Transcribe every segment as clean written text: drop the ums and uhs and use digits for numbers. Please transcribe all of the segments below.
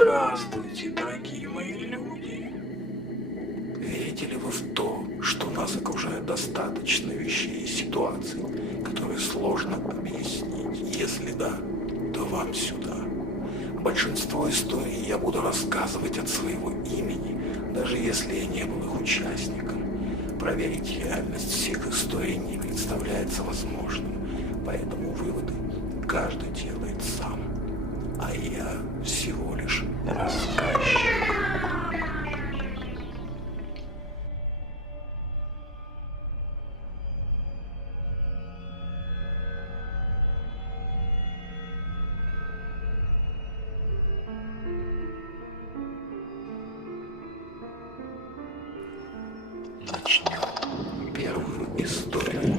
Здравствуйте, дорогие мои люди. Верите ли вы в то, что нас окружает достаточно вещей и ситуаций, которые сложно объяснить? Если да, то вам сюда. Большинство историй я буду рассказывать от своего имени, даже если я не был их участником. Проверить реальность всех историй не представляется возможным, поэтому выводы каждый делает сам. А я всего лишь рассказчик. Начнем первую историю.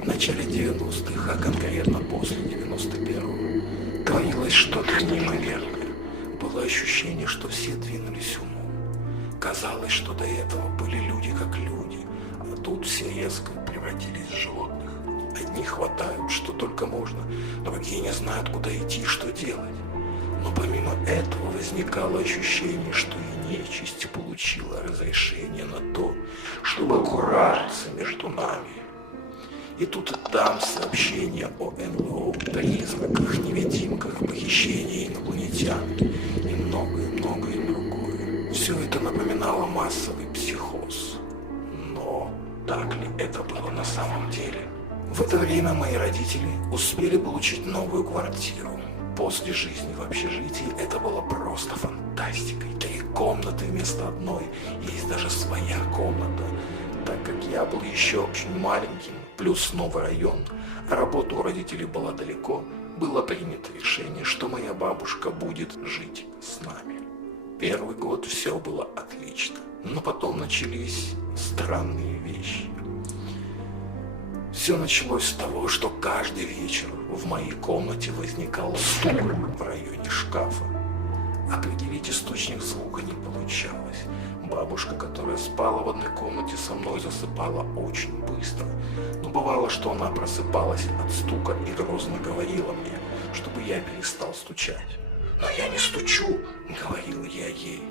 В начале 90-х, а конкретно после 91-го, творилось что-то неимоверное. Было ощущение, что все двинулись умом. Казалось, что до этого были люди как люди, а тут все резко превратились в животных. Одни хватают, что только можно, другие не знают, куда идти и что делать. Но помимо этого возникало ощущение, что и нечисть получила разрешение на то, чтобы кураться между нами. И тут и там сообщения о НЛО, призраках, невидимках, похищении инопланетян и многое-многое другое. Все это напоминало массовый психоз. Но так ли это было на самом деле? В это время мои родители успели получить новую квартиру. После жизни в общежитии это было просто фантастикой. 3 комнаты вместо одной, есть даже своя комната. Так как я был еще очень маленьким, плюс новый район, а работа у родителей была далеко, было принято решение, что моя бабушка будет жить с нами. Первый год все было отлично, но потом начались странные вещи. Все началось с того, что каждый вечер в моей комнате возникал стук в районе шкафа. Определить источник звука не получалось. Бабушка, которая спала в одной комнате со мной, засыпала очень быстро. Но бывало, что она просыпалась от стука и грозно говорила мне, чтобы я перестал стучать. «Но я не стучу», — говорил я ей.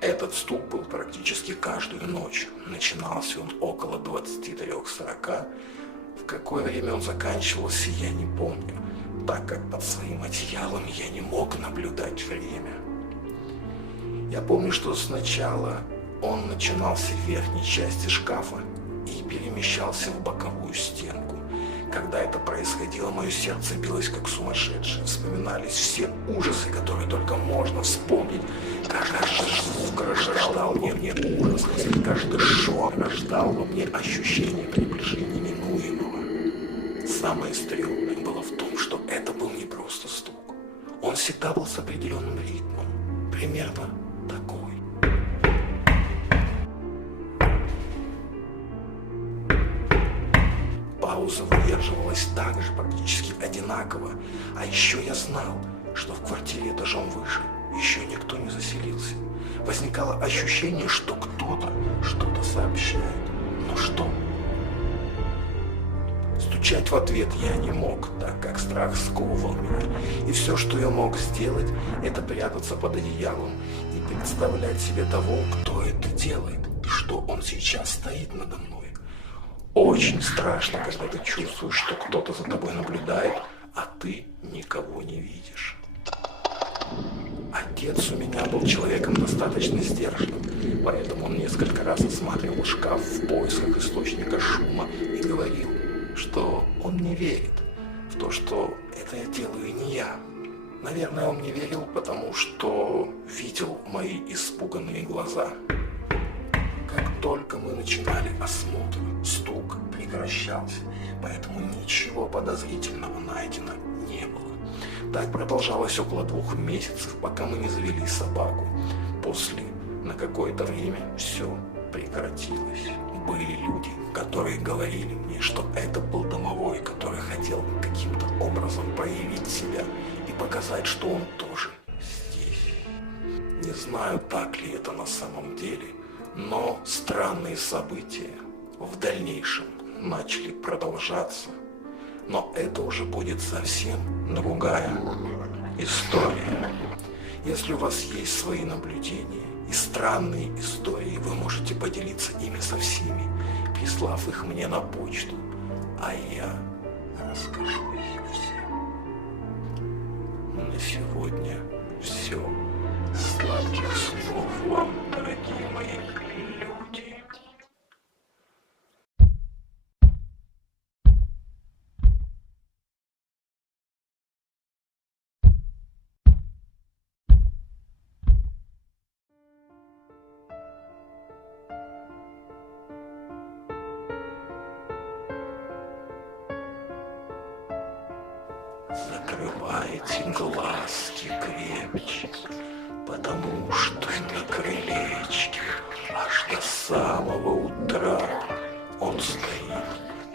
Этот стук был практически каждую ночь. Начинался он около 23:40. В какое время он заканчивался, я не помню, так как под своим одеялом я не мог наблюдать время. Я помню, что сначала он начинался в верхней части шкафа и перемещался в боковую стенку. Когда это происходило, мое сердце билось как сумасшедшее. Вспоминались все ужасы, которые только можно вспомнить. Каждый звук рождал мне ужас, каждый шок рождал во мне ощущение приближения неминуемого. Самое стрёмное было в том, что это был не просто стук. Он всегда был с определенным ритмом, примерно такой. Пауза выдерживалась также практически одинаково, а еще я знал, что в квартире этажом выше еще никто не заселился. Возникало ощущение, что кто-то что-то сообщает. Но что? Стучать в ответ я не мог, так как страх сковывал меня. И все, что я мог сделать, это прятаться под одеялом и представлять себе того, кто это делает, и что он сейчас стоит надо мной. Очень страшно, когда ты чувствуешь, что кто-то за тобой наблюдает, а ты никого не видишь. Отец у меня был человеком достаточно сдержанным, поэтому он несколько раз осматривал шкаф в поисках источника шума и говорил, что он не верит в то, что это я делаю не я. Наверное, он не верил, потому что видел мои испуганные глаза. Как только мы начинали осмотр, стук прекращался, поэтому ничего подозрительного найдено не было. Так продолжалось около 2 месяцев, пока мы не завели собаку. После, на какое-то время, все прекратилось. Были люди, которые говорили мне, что это был домовой, который хотел каким-то образом проявить себя и показать, что он тоже здесь. Не знаю, так ли это на самом деле, но странные события в дальнейшем начали продолжаться. Но это уже будет совсем другая история. Если у вас есть свои наблюдения и странные истории, вы можете поделиться ими со всеми, прислав их мне на почту, а я расскажу их всем. На сегодня все. Сладких снов вам, дорогие мои люди. Закрывайте глазки крепче, потому что на крылечке аж до самого утра он стоит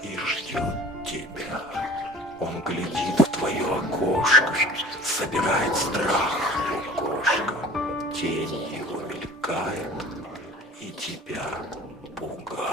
и ждет тебя. Он глядит в твое окошко, собирает страх в окошко, тень его мелькает и тебя пугает.